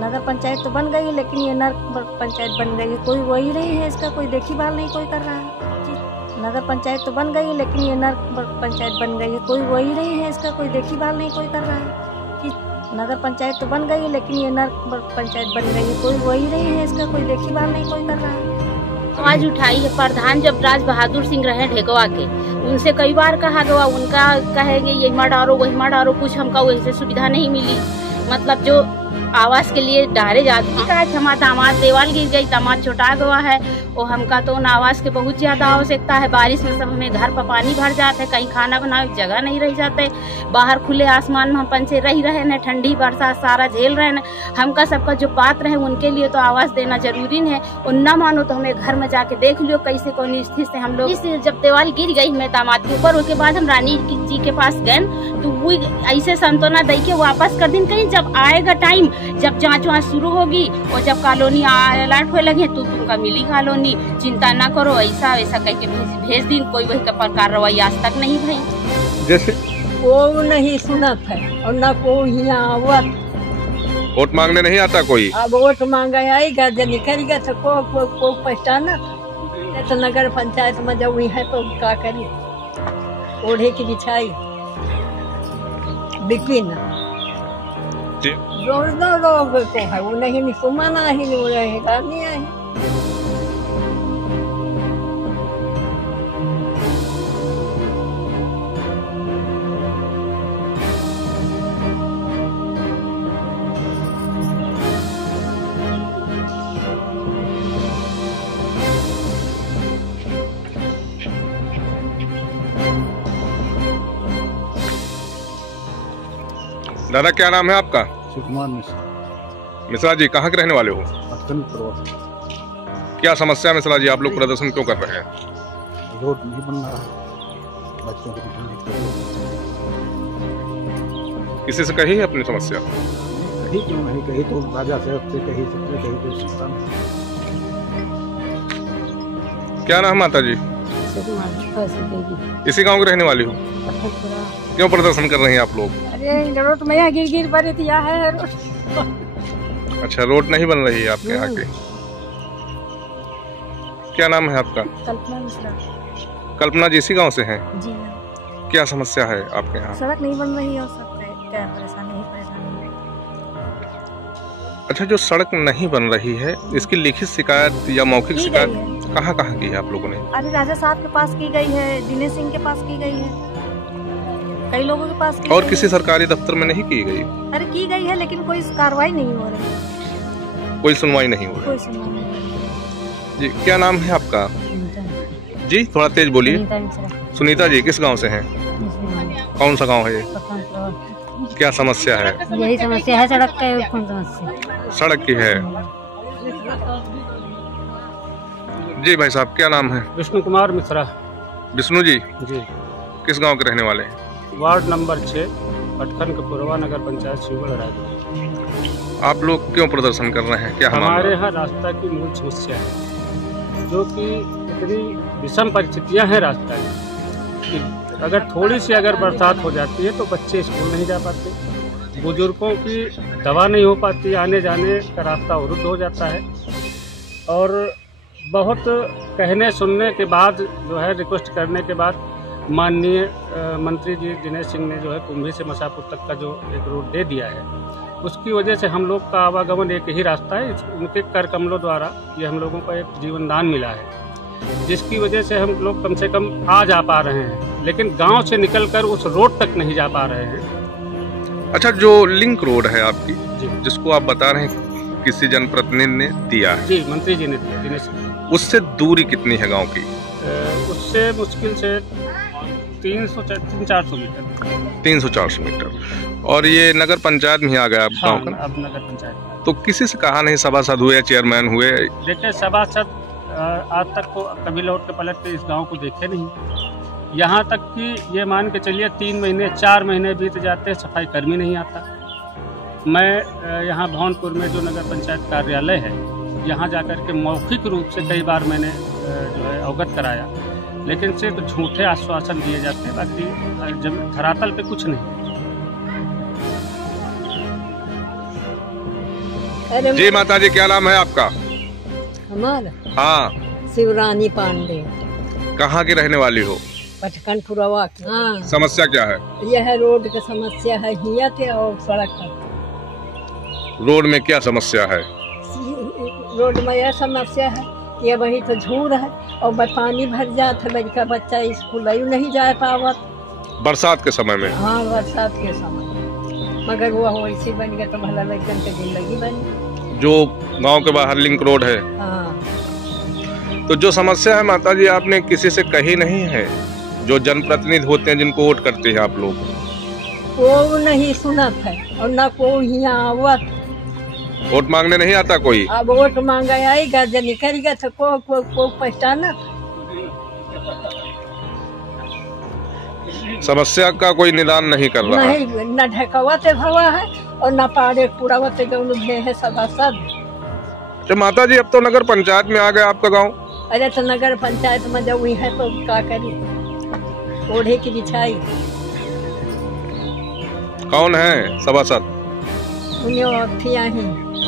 नगर पंचायत तो बन गई लेकिन ये नगर पंचायत बन गई, कोई वही नहीं है, इसका कोई देखभाल नहीं कोई कर रहा है। नगर पंचायत तो बन गई लेकिन ये नगर पंचायत बन गई, कोई वही नहीं है, इसका कोई देखभाल नहीं कोई कर रहा है। नगर पंचायत तो बन गई लेकिन ये नगर पंचायत बन गई, कोई वही नहीं है, इसका कोई देखभाल नहीं कोई कर रहा है। आवाज उठाई है प्रधान जब राज बहादुर सिंह रहे ढेकवा के, उनसे कई बार कहा गया, उनका कहेंगे ये मत डारो वही मत डारो, कुछ हमका वैसे सुविधा नहीं मिली। मतलब जो आवास के लिए डारे जाते हैं, हमारा दामाद देवाल गिर गई, दामाद छोटा गया है, और हमका तो उन आवास के बहुत ज्यादा आवश्यकता है। बारिश में सब हमें घर पर पानी भर जाते, कहीं खाना बनाने जगह नहीं रह जाते, बाहर खुले आसमान में हम पंछी रह रहे न, ठंडी बरसात सारा झेल रहे न। हमका सबका जो पात्र है उनके लिए तो आवास देना जरूरी है, और न मानो तो हमें घर में जाके देख लियो कैसे कौन स्थिति से हम लोग। जब देवाल गिर गई मैं दामाद के ऊपर, उसके बाद हम रानी जी के पास गए तो वो ऐसे सांत्वना दे के वापस कर दिन, कहीं जब आएगा टाइम, जब जांच वाँच शुरू होगी और जब कॉलोनी अलर्ट होने लगे तो तुमका मिली कॉलोनी, चिंता ना करो, ऐसा वैसा कह के भेज दिन। कोई वही का कार्रवाई आज तक नहीं भई। जैसे वो नहीं सुनत है और न कोई यहाँ आवत, वोट मांगने नहीं आता कोई। अब वोट मांगा आएगा जब निकलेगा तो को पहचाना तो नगर पंचायत में जब हुई है तो क्या करिए, ओढ़े की बिछाई बिकिन लोग को है वो नहीं सुमाना ही नहीं रहेगा नहीं है। दादा क्या नाम है आपका? सुकुमार मिश्रा जी कहाँ के रहने वाले हो? क्या समस्या मिश्रा जी, आप लोग प्रदर्शन क्यों कर रहे हैं? रोड नहीं बन रहा, बच्चों को किसी से कही है अपनी समस्या? कहीं क्यों नहीं, कहीं तो राजा साहब से कहीं सबसे कहीं तो सुल्तान। क्या नाम माता जी? इसी गांव के रहने वाली हो? क्यों प्रदर्शन कर रहे हैं आप लोग? अरे रोड में यहाँ गिर पड़े दिया है रोड। अच्छा, रोड नहीं बन रही है आपके यहाँ की। क्या नाम है आपका? कल्पना मिश्रा। कल्पना जी इसी गांव से हैं? जी। क्या समस्या है आपके यहाँ? सड़क नहीं बन रही है और सब क्या परेशानी है। अच्छा, जो सड़क नहीं बन रही है इसकी लिखित शिकायत या मौखिक शिकायत कहाँ कहाँ की है आप लोगों ने? अरे राजा साहब के पास की गई है, दिनेश सिंह के पास की गई है, कई लोगों के पास की और गई किसी सरकारी दफ्तर में नहीं की गई? अरे की गई है लेकिन कोई कार्रवाई नहीं हो रही, कोई सुनवाई नहीं हो रही। कोई सुनवाई नहीं। जी क्या नाम है आपका? जी थोड़ा तेज बोलिए। सुनीता जी किस गांव से हैं? कौन सा गांव है ये? क्या समस्या है? यही समस्या है, सड़क का सड़क की है। जी भाई साहब क्या नाम है? विष्णु कुमार मिश्रा। विष्णु जी जी किस गांव के रहने वाले हैं? वार्ड नंबर 6 पटखन कपूरवा नगर पंचायत शिवगढ़ रायपुर। आप लोग क्यों प्रदर्शन कर रहे हैं? क्या हमारे यहाँ रास्ता की मूल समस्या है, जो कि इतनी विषम परिस्थितियाँ हैं रास्ता की कि अगर थोड़ी सी अगर बरसात हो जाती है तो बच्चे स्कूल नहीं जा पाते, बुजुर्गों की दवा नहीं हो पाती, आने जाने का रास्ता अवरुद्ध हो जाता है। और बहुत कहने सुनने के बाद जो है, रिक्वेस्ट करने के बाद माननीय मंत्री जी दिनेश सिंह ने जो है कुंभी से मसापुर तक का जो एक रोड दे दिया है, उसकी वजह से हम लोग का आवागमन एक ही रास्ता है। उनके कर कमलों द्वारा ये हम लोगों को एक जीवन दान मिला है, जिसकी वजह से हम लोग कम से कम आ जा पा रहे हैं, लेकिन गांव से निकलकर उस रोड तक नहीं जा पा रहे हैं। अच्छा, जो लिंक रोड है आपकी जिसको आप बता रहे हैं किसी जनप्रतिनिधि ने दिया है? जी मंत्री जी ने दिया, दिनेश सिंह। उससे दूरी कितनी है गाँव की? उससे मुश्किल से 300-400 मीटर। 300-400 मीटर। और ये नगर पंचायत में आ गया आप गाँव का? अब नगर पंचायत। तो किसी से कहा नहीं, सभासद हुए, चेयरमैन हुए? देखिए सभासद आज तक तो कभी लौट के पलट के इस गांव को देखे नहीं। यहाँ तक कि ये मान के चलिए 3 महीने 4 महीने बीत जाते, सफाई कर्मी नहीं आता। मैं यहाँ भवनपुर में जो नगर पंचायत कार्यालय है, यहाँ जाकर के मौखिक रूप से कई बार मैंने जो है अवगत कराया, लेकिन सिर्फ झूठे आश्वासन दिए जाते हैं, बाकी जब धरातल पे कुछ नहीं। अरे जी माता जी, क्या नाम है आपका? हमारा हाँ, शिवरानी पांडे, कहाँ की रहने वाली हो? पचकनपुरवा की। हाँ, समस्या क्या है? यह रोड की समस्या है, हिया थे और सड़क पर। रोड में क्या समस्या है? रोड में यह समस्या है कि वही तो झूर है और पानी भर जाता है, लड़का बच्चा स्कूल नहीं जा पावत बरसात के समय में। हाँ, बरसात के समय, मगर वो वैसे बन गया तो भला लड़कन की जिंदगी बनी। जो गांव के बाहर लिंक रोड है। हाँ, तो जो समस्या है माता जी, आपने किसी से कही नहीं है? जो जनप्रतिनिधि होते हैं, जिनको वोट करते हैं आप लोग, वो नहीं सुनत है और न कोई यहाँ आवत। वोट मांगने नहीं आता कोई? अब वोट मांगा आएगा, जब निकलेगा तो को पहचाना। समस्या का कोई निदान नहीं कर रहा। नहीं, न ढकवाते हवा है और न पारे पुरावते गौन है सभासद। तो माता जी, अब तो नगर पंचायत में आ गया आपका गांव। अरे तो नगर पंचायत में जब हुई है तो क्या करी, ओढ़े की बिछाई। कौन है सभासद? उन्हें अवस्थियाँ ही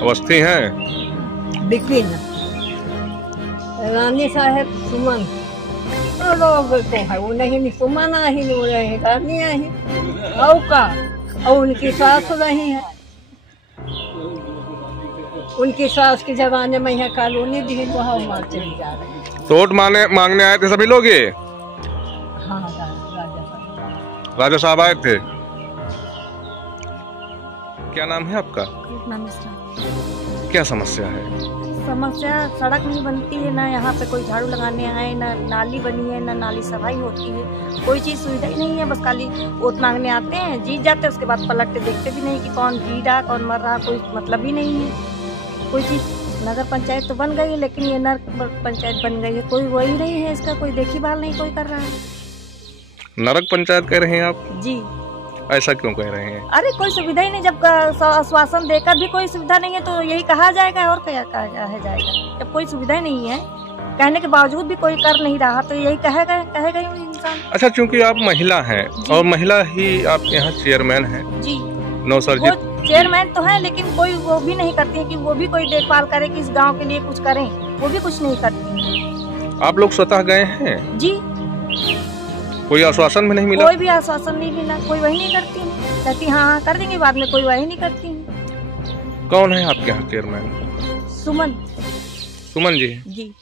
अवस्थी हैं। बिपिन, रानी साहेब सुमन, और लोग को है वो नहीं, सुमन ही वो रहे, रानी ही और का, और उनकी सास रही है। उनकी सास के जमाने में यहाँ कॉलोनी दी, वहाँ मार चली जा रही। तो वोट मांगने आए थे सभी लोग ये? हाँ, राजा साहब आए थे। क्या नाम है आपका? क्या समस्या है? समस्या सड़क नहीं बनती है, ना यहाँ पे कोई झाड़ू लगाने आए, ना नाली बनी है, ना नाली सफाई होती है, कोई चीज़ सुविधा ही नहीं है। बस खाली वोट मांगने आते हैं, जीत जाते हैं, उसके बाद पलट के देखते भी नहीं कि कौन जी रहा कौन मर रहा, कोई मतलब ही नहीं है। कोई चीज़ नगर पंचायत तो बन गई है, लेकिन ये नगर पंचायत बन गई है, कोई वही नहीं है, इसका कोई देखभाल नहीं कोई कर रहा है। नरक पंचायत कह रहे हैं आप? जी। ऐसा क्यों कह रहे हैं? अरे कोई सुविधा ही नहीं, जब आश्वासन देकर भी कोई सुविधा नहीं है तो यही कहा जाएगा, और क्या कहा जाएगा। जब कोई सुविधा नहीं है, कहने के बावजूद भी कोई कर नहीं रहा तो यही कहेगा ही इंसान। अच्छा, चूंकि आप महिला हैं और महिला ही आपके यहाँ चेयरमैन हैं। जी, नवसर्जित चेयरमैन तो है, लेकिन कोई वो भी नहीं करती है कि वो भी कोई देखभाल करे कि इस गांव के लिए कुछ करें, वो भी कुछ नहीं करती। आप लोग स्वतः गए हैं? जी। कोई आश्वासन भी नहीं मिला? कोई भी आश्वासन नहीं मिला, कोई वही नहीं करती है, कहती हाँ कर देंगे बाद में, कोई वही नहीं करती है। कौन है आपके यहाँ चेयरमैन? सुमन। सुमन जी। जी।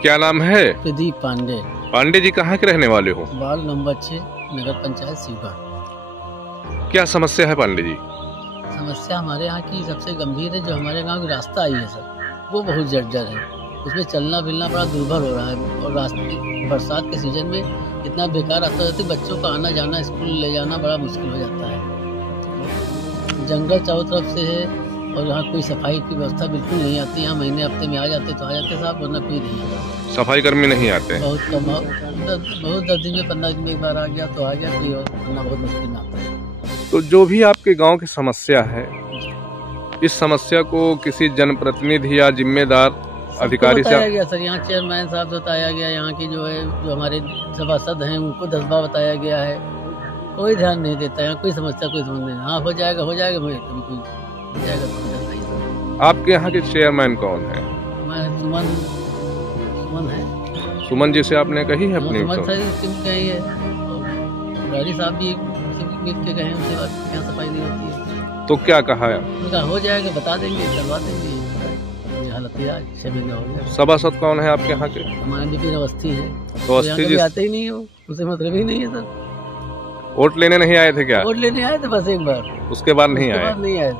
क्या नाम है? प्रदीप पांडे। पांडे जी कहाँ के रहने वाले हो? वार्ड नंबर 6, नगर पंचायत शिवगढ़। क्या समस्या है पांडे जी? समस्या हमारे यहाँ की सबसे गंभीर है, जो हमारे गांव की रास्ता आई है सर, वो बहुत जर्जर है, उसमें चलना फिरना बड़ा दुर्भर हो रहा है, और रास्ते बरसात के सीजन में इतना बेकार रास्ता रहता है, बच्चों का आना जाना स्कूल ले जाना बड़ा मुश्किल हो जाता है। जंगल चारों तरफ से है और यहाँ कोई सफाई की व्यवस्था बिल्कुल नहीं आती। यहाँ महीने हफ्ते में आ जाते तो आ जाते साहब, वरना कोई नहीं आता। सफाई कर्मी नहीं आते? बहुत कम, बहुत 10 दिन में 15 दिन में एक बार आ गया तो आ गया, कोई और, वरना बहुत मुश्किल में आता है। तो जो भी आपके गांव की समस्या है, इस समस्या को किसी जनप्रतिनिधि या जिम्मेदार अधिकारी से बताया गया सर, यहाँ चेयरमैन साहब से बताया गया, यहाँ की जो है जो हमारे सभासद हैं उनको 10 बार बताया गया है, कोई ध्यान नहीं देता। यहाँ कोई समस्या कोई समझ नहीं। हाँ हो जाएगा कभी कोई हो जाएगा तो। आपके यहाँ के चेयरमैन कौन है? सुमन है। सुमन जी से आपने कही है अपनी? सुमन सर कही है, गाड़ी साहब भी मिल के गए, उसके बाद यहाँ सफाई नहीं होती है। तो क्या कहा है? उनका हो जाएगा, बता देंगे, करवा देंगे। हालत 6 महीने हो गए। सभासद कौन है आपके यहाँ के? हमारे विपिन अवस्थी है। तो अवस्थी जी आते ही नहीं हो, उसे मतलब ही नहीं है सर। वोट लेने नहीं आए थे क्या? वोट लेने आए थे बस एक बार, उसके बाद नहीं आए।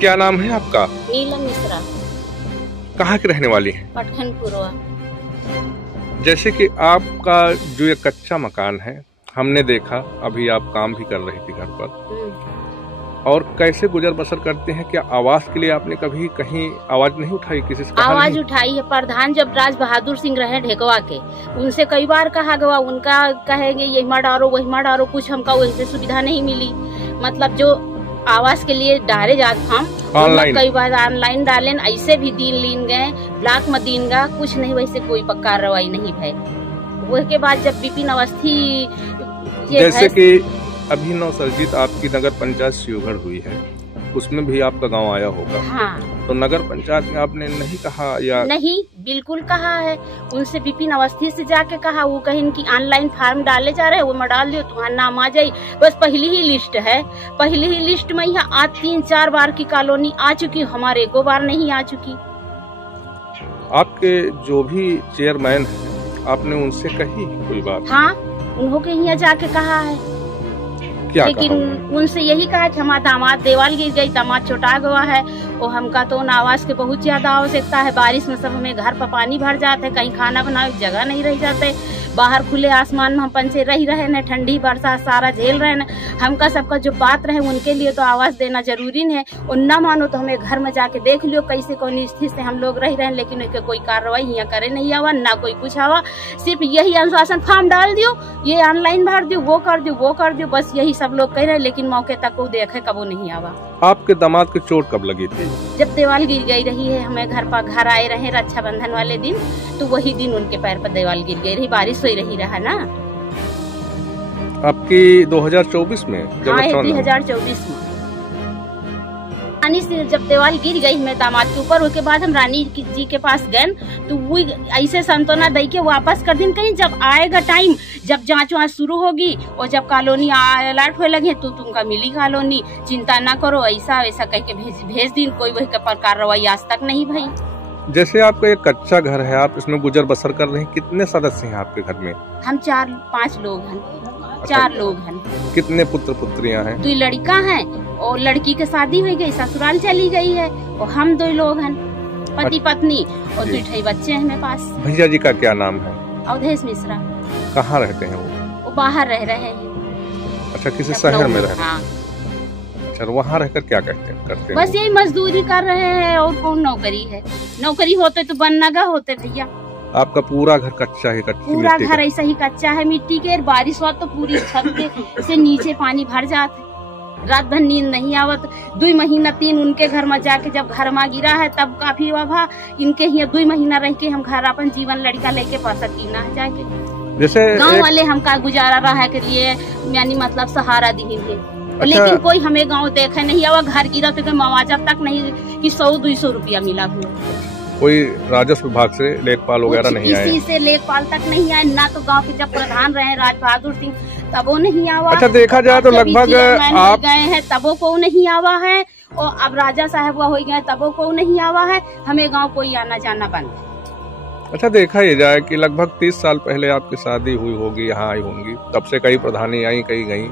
क्या नाम है आपका? नीलम मिश्रा, कहाँ की रहने वाली हैं? पटखनपुरवा। जैसे कि आपका जो ये कच्चा मकान है, हमने देखा अभी आप काम भी कर रही थी घर पर, और कैसे गुजर बसर करते हैं? क्या आवास के लिए आपने कभी कहीं आवाज नहीं उठाई? किसी से कहा आवाज नहीं? उठाई है। प्रधान जब राज बहादुर सिंह रहे ढेकवा के, उनसे कई बार कहा गया, उनका कहेंगे ये मत डालो वही मत डालो, कुछ हमका वैसे सुविधा नहीं मिली। मतलब जो आवास के लिए डाले जाते हम ऑनलाइन, कई बार ऑनलाइन डालें, ऐसे भी दिन लीन गए, ब्लॉक में दिन गा, कुछ नहीं, वैसे कोई पक्का कार्रवाई नहीं भय। वो के बाद जब विपिन अवस्थी जैसे कि अभी नवसर्जित आपकी नगर पंचायत शिवगढ़ हुई है, उसमें भी आपका गांव आया होगा। हाँ, तो नगर पंचायत में आपने नहीं कहा? या नहीं, बिल्कुल कहा है। उनसे विपिन अवस्थी से जाके कहा, वो कहीं कि ऑनलाइन फार्म डाले जा रहे हैं, वो में डाल दियो, तुम्हारा नाम आ जाये। बस पहली ही लिस्ट है, पहली ही लिस्ट में यहाँ आज 3-4 बार की कॉलोनी आ चुकी, हमारे 1 बार नहीं आ चुकी। आपके जो भी चेयरमैन है, आपने उनसे कही कोई बात? हाँ, उन्होंने यहाँ जाके कहा है, क्या लेकिन कहा? उनसे यही कहा कि हमारा दामाद देवाल गिर गई, दामाद छोटा गया है, और हमका तो उन आवास के बहुत ज्यादा आवश्यकता है। बारिश में सब हमें घर पर पानी भर जाते है, कहीं खाना बनाने की जगह नहीं रह जाते, बाहर खुले आसमान में हम पंछी रह रहे न, ठंडी बरसात सारा झेल रहे न। हमका सबका जो पात्र है उनके लिए तो आवास देना जरूरी है, और न मानो तो हमें घर में जाके देख लियो कैसे कौन स्थिति से हम लोग रह रहे हैं। लेकिन उसके कोई कार्रवाई यहाँ करे नहीं आवा, ना कोई कुछ आवा, सिर्फ यही अनुशासन फॉर्म डाल दियो, ये ऑनलाइन भर दियो, वो कर दियो, वो कर दियो, बस यही सब लोग कह रहे हैं। लेकिन मौके तक को देखे कबो नहीं आवा। आपके दामाद की चोट कब लगी थी? जब दीवाल गिर गई रही है, हमें घर आए रहे रक्षाबंधन वाले दिन, तो वही दिन उनके पैर पर दीवाल गिर गई रही, बारिश हुई रही रहा ना। आपकी 2024 में? हाँ, 2024 में रानी से जब दीवाल गिर गई मेरे दामाद के ऊपर, उसके बाद हम रानी जी के पास गए, तो वो ऐसे सांत्वना दे के वापस कर दिन, कहीं जब आएगा टाइम, जब जांच वाँच शुरू होगी और जब कॉलोनी अलर्ट होए लगे तो तुमका मिली कॉलोनी, चिंता ना करो, ऐसा वैसा कह के भेज दिन। कोई वही पर कार्रवाई आज तक नहीं भई। जैसे आपका एक कच्चा घर है, आप इसमें गुजर बसर कर रहे हैं, कितने सदस्य हैं आपके घर में? हम 4-5 लोग हैं, 4 लोग हैं। कितने पुत्र पुत्रियां हैं? 2 लड़का हैं, और लड़की की शादी हो गई, ससुराल चली गई है, और हम 2 लोग हैं, पति पत्नी, और 2 बच्चे हैं मेरे पास। भैया जी का क्या नाम है? अवधेश मिश्रा। कहाँ रहते हैं वो बाहर रह रहे हैं। अच्छा, किसी शहर में रह रहे हैं? हाँ। अच्छा, वहाँ रहकर क्या करते हैं? बस यही मजदूरी कर रहे हैं, और कौन नौकरी है? नौकरी होते तो बनना होते भैया। आपका पूरा घर कच्चा है? पूरा घर ऐसा ही कच्चा है, मिट्टी के। बारिश हुआ तो पूरी छत के से नीचे पानी भर जाते, रात भर नींद नहीं आवत। 2 महीना 3 उनके घर में जाके जब घर में गिरा है तब काफी हुआ, इनके ही 2 महीना रह के हम घर अपन जीवन लड़का लेके पा सकी ना जाके। जैसे गाँव वाले हमका गुजारा रहा के लिए, यानी मतलब सहारा दी है। अच्छा, लेकिन कोई हमें गाँव देखे नहीं आवा, घर गिरा तो मुआवजा तक नहीं कि 100-200 रुपया मिला हुआ। कोई राजस्व विभाग से लेखपाल वगैरह नहीं आए? किसी से लेखपाल तक नहीं आए ना, तो गांव के जब प्रधान रहे राज बहादुर सिंह तब वो नहीं आवा। अच्छा, देखा जाए तो लगभग आप गए हैं तबो को नहीं आवा है, और अब राजा साहब हो गए तबो को नहीं आवा है, हमें गांव कोई आना जाना बंद। अच्छा, देखा ही जाए कि लगभग 30 साल पहले आपकी शादी हुई होगी, यहाँ आई होंगी, तब से कई प्रधानी आई, कई गई,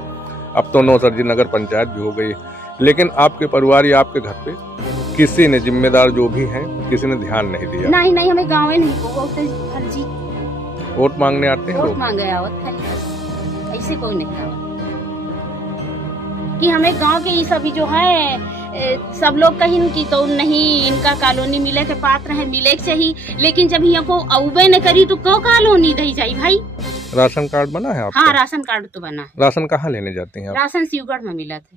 अब तो नवसर्जित नगर पंचायत भी हो गई, लेकिन आपके परिवार या आपके घर पे किसी ने, जिम्मेदार जो भी हैं, किसी ने ध्यान नहीं दिया? नहीं, हमें गाँव नहीं फर्जी वोट मांगने आते हैं, वोट मांगे आवत है, ऐसे कोई नहीं आवत कि हमें गांव के ये सभी जो है सब लोग कहीं की तो नहीं, इनका कॉलोनी मिले के पात्र है, मिले के चाहिए, लेकिन जब यहाँ को अउबे न करी तो क्यों कॉलोनी दी जाई भाई? राशन कार्ड बना है आपका? हाँ, राशन कार्ड तो बना है। राशन कहाँ लेने जाती हैं आप? राशन शिवगढ़ में मिला था।